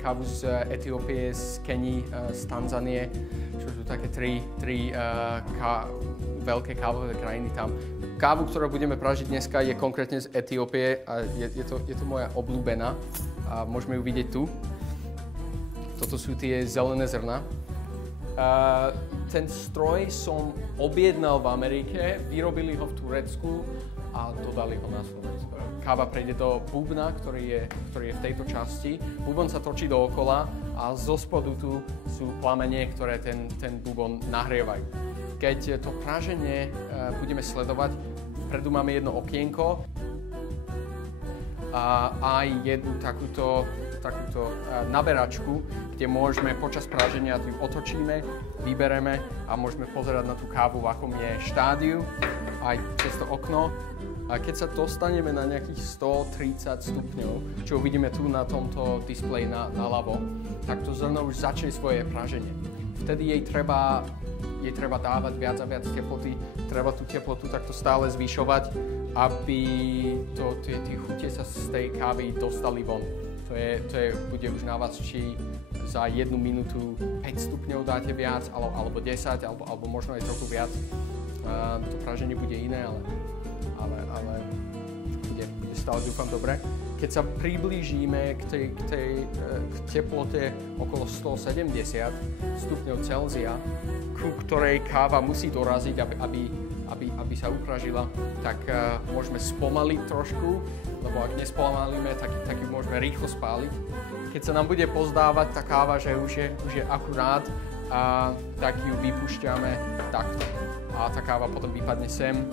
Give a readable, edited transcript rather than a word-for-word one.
kávu z Etiópie, z Keni, z Tanzanie, čo sú také tri veľké kávové krajiny tam. Kávu, ktorú budeme pražiť dneska, je konkrétne z Etiópie a je to moja obľúbená a môžeme ju vidieť tu. Toto sú tie zelené zrná. Ten stroj som objednal v Amerike, vyrobili ho v Turecku a dodali ho na Slovensku. Káva prejde do bubna, ktorý je v tejto časti. Bubon sa točí dookola a zo spodu tu sú plamene, ktoré ten bubon nahrievajú. Keď to praženie budeme sledovať, vpredu máme jedno okienko a aj jednu takúto naberačku, kde môžeme počas praženia tu otočíme, vybereme a môžeme pozerať na tú kávu, v akom je štádiu, aj cez to okno. A keď sa dostaneme na nejakých 130 stupňov, čo uvidíme tu na tomto displeji naľavo, tak to zrno už začne svoje praženie. Vtedy jej treba dávať viac a viac teploty, treba tú teplotu takto stále zvyšovať, aby tie chute sa z tej kávy dostali von. Bude už na vás, či za 1 minútu 5 stupňov dáte viac, alebo 10, alebo možno aj trochu viac. To praženie bude iné, ale bude stále, dúfam, dobre. Keď sa priblížime k teplote okolo 170 stupňov Celzia, ku ktorej káva musí doraziť, aby sa upražila, tak môžeme spomaliť trošku, lebo ak nespomalíme, tak ju môžeme rýchlo spáliť. Keď sa nám bude pozdávať tá káva, že už je akurát, tak ju vypúšťame takto. A tá káva potom vypadne sem